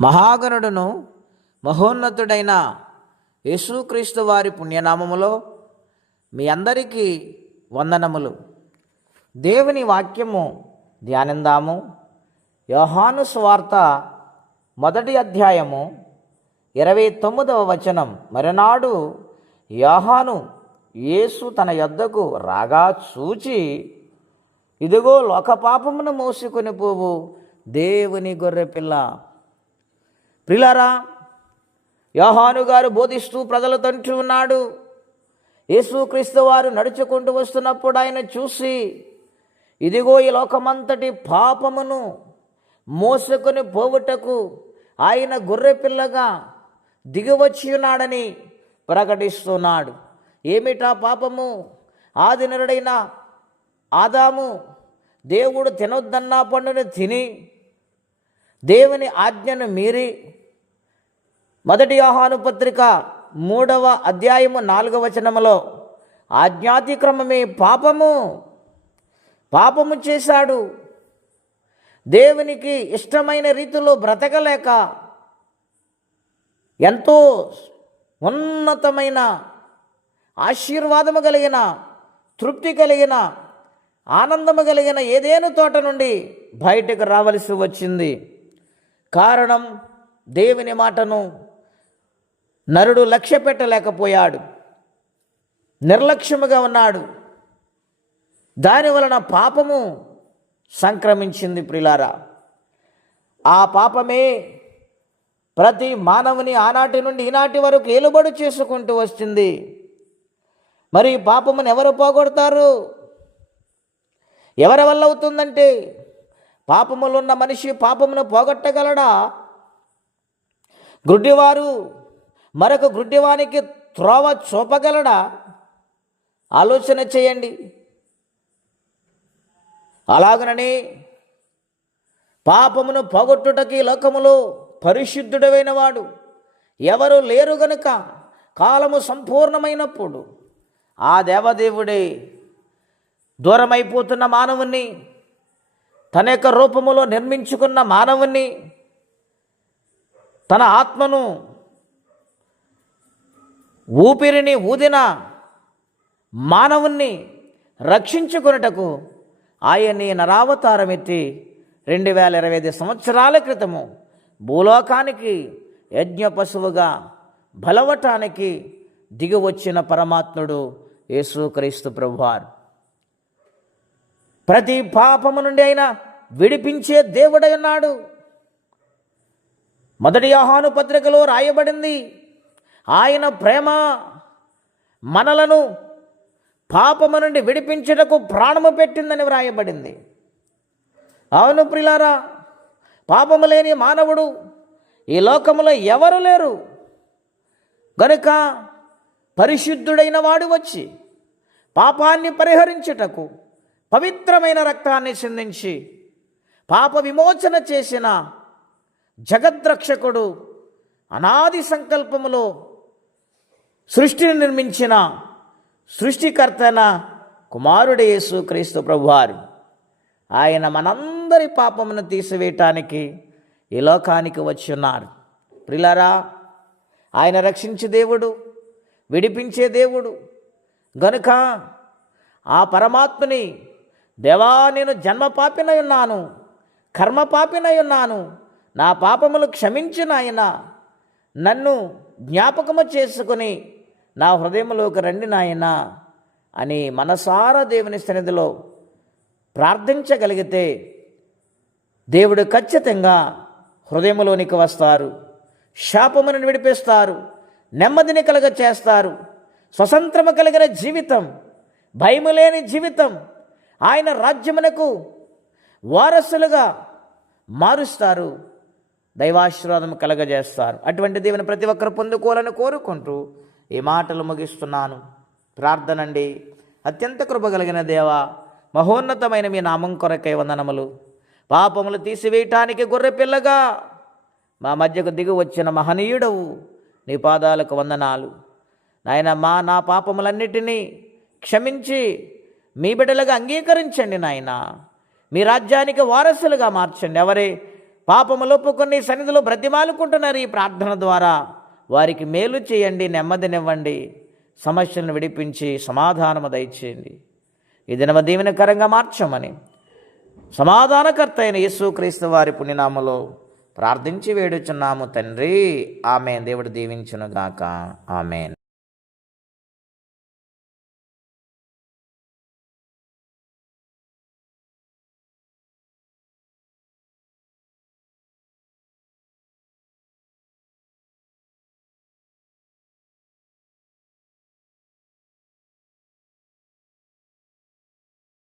మహాగణుడును మహోన్నతుడైన యేసుక్రీస్తు వారి పుణ్యనామములో మీ అందరికీ వందనములు. దేవుని వాక్యము ధ్యానిందాము. యోహాను సువార్త 1వ అధ్యాయము 29వ వచనం. మరునాడు యోహాను యేసు తన యొద్దకు రాగా చూచి, ఇదిగో లోకపాపమును మోసుకొని పోవు దేవుని గొర్రెపిల్ల. ప్రియులారా, యోహాను గారు బోధిస్తూ ప్రజలతో అంటూ ఉన్నాడు, యేసుక్రీస్తు వారు నడుచుకుంటూ వస్తున్నప్పుడు ఆయన చూసి, ఇదిగో ఈ లోకమంతటి పాపమును మోసుకొని పోవుటకు ఆయన గొర్రెపిల్లగా దిగివచ్చి ఉన్నాడని ప్రకటిస్తున్నాడు. ఏమిటా పాపము? ఆదినరుడైన ఆదాము దేవుడు తినొద్దన్న పండును తిని దేవుని ఆజ్ఞను మీరి, 1 యోహాను పత్రిక 3వ అధ్యాయము 4వ వచనములో ఆజ్ఞాతిక్రమమే పాపము చేశాడు. దేవునికి ఇష్టమైన రీతిలో బ్రతకలేక ఎంతో ఉన్నతమైన ఆశీర్వాదము కలిగిన, తృప్తి కలిగిన, ఆనందము కలిగిన ఏదేను తోట నుండి బయటకు రావలసి వచ్చింది. కారణం, దేవుని మాటను నరుడు లక్ష్య పెట్టలేకపోయాడు, నిర్లక్ష్యముగా ఉన్నాడు. దాని వలన పాపము సంక్రమించింది. ప్రియులారా, ఆ పాపమే ప్రతి మానవుని ఆనాటి నుండి ఈనాటి వరకు ఏలుబడి చేసుకుంటూ వస్తుంది. మరి పాపమును ఎవరు పోగొడతారు? ఎవరి వల్ల అవుతుందంటే, పాపములో ఉన్న మనిషి పాపమును పోగొట్టగలడా? గ్రుడ్డివారు మరొక గ్రుడ్డివానికి త్రోవ చూపగలడా? ఆలోచన చేయండి. అలాగనని పాపమును పోగొట్టుటకి లోకములో పరిశుద్ధుడైన వాడు ఎవరు లేరు గనుక, కాలము సంపూర్ణమైనప్పుడు ఆ దేవదేవుడే దూరమైపోతున్న మానవుణ్ణి, తన యొక్క రూపములో నిర్మించుకున్న మానవుణ్ణి, తన ఆత్మను ఊపిరిని ఊదిన మానవుణ్ణి రక్షించుకొనుటకు ఆయన్ని నరావతారం ఎత్తి 2025 సంవత్సరాల క్రితము భూలోకానికి యజ్ఞ పశువుగా బలవటానికి దిగివచ్చిన పరమాత్ముడు యేసుక్రీస్తు ప్రభువారు. ప్రతి పాపము నుండి ఆయన విడిపించే దేవుడై ఉన్నాడు. 1 యోహాను పత్రికలో రాయబడింది, ఆయన ప్రేమ మనలను పాపము నుండి విడిపించుటకు ప్రాణము పెట్టిందని వ్రాయబడింది. అవును ప్రియులారా, పాపము లేని మానవుడు ఈ లోకములో ఎవరు లేరు గనుక పరిశుద్ధుడైన వాడు వచ్చి పాపాన్ని పరిహరించుటకు పవిత్రమైన రక్తాన్ని చిందించి పాప విమోచన చేసిన జగద్రక్షకుడు, అనాది సంకల్పములో సృష్టిని నిర్మించిన సృష్టికర్తన కుమారుడు యేసుక్రీస్తు ప్రభువారు. ఆయన మనందరి పాపమును తీసివేయటానికి ఈ లోకానికి వచ్చి ఉన్నారు. ప్రియులారా, ఆయన రక్షించే దేవుడు, విడిపించే దేవుడు గనుక ఆ పరమాత్మని, దేవా నేను జన్మ పాపినై ఉన్నాను, కర్మ పాపినై ఉన్నాను, నా పాపములు క్షమించిన ఆయన నన్ను జ్ఞాపకము చేసుకుని నా హృదయంలోకి రండి నాయనా అని మనసారా దేవుని సన్నిధిలో ప్రార్థించగలిగితే దేవుడు ఖచ్చితంగా హృదయంలోనికి వస్తారు, శాపమును విడిపిస్తారు, నెమ్మదిని కలుగ చేస్తారు, స్వతంత్రము కలిగిన జీవితం, భయము లేని జీవితం, ఆయన రాజ్యమునకు వారసులుగా మారుస్తారు, దైవాశీర్వాదం కలగజేస్తారు. అటువంటి దేవుని ప్రతి ఒక్కరు పొందుకోవాలని కోరుకుంటూ ఈ మాటలు ముగిస్తున్నాను. ప్రార్థనండి. అత్యంత కృపగలిగిన దేవా, మహోన్నతమైన మీ నామం కొరకై వందనములు. పాపములు తీసివేయటానికి గొర్రెపిల్లగా మా మధ్యకు దిగి వచ్చిన మహనీయుడవు, నీ పాదాలకు వందనాలు నాయన. నా పాపములన్నిటినీ క్షమించి మీ బిడ్డలుగా అంగీకరించండి నాయన. మీ రాజ్యానికి వారసులుగా మార్చండి. ఎవరే పాపములు ఒప్పుకొని సన్నిధిలో బ్రతిమాలుకుంటున్నారు. ఈ ప్రార్థన ద్వారా వారికి మేలు చేయండి, నెమ్మదినివ్వండి, సమస్యలను విడిపించి సమాధానము దయచేయండి. ఈ దినమ దీవెనకరంగా మార్చమని సమాధానకర్త అయిన యేసుక్రీస్తు వారి పుణ్యనామములో ప్రార్థించి వేడుచున్నాము తండ్రి. ఆమేన్. దేవుడు దీవించునుగాక. ఆమేన్.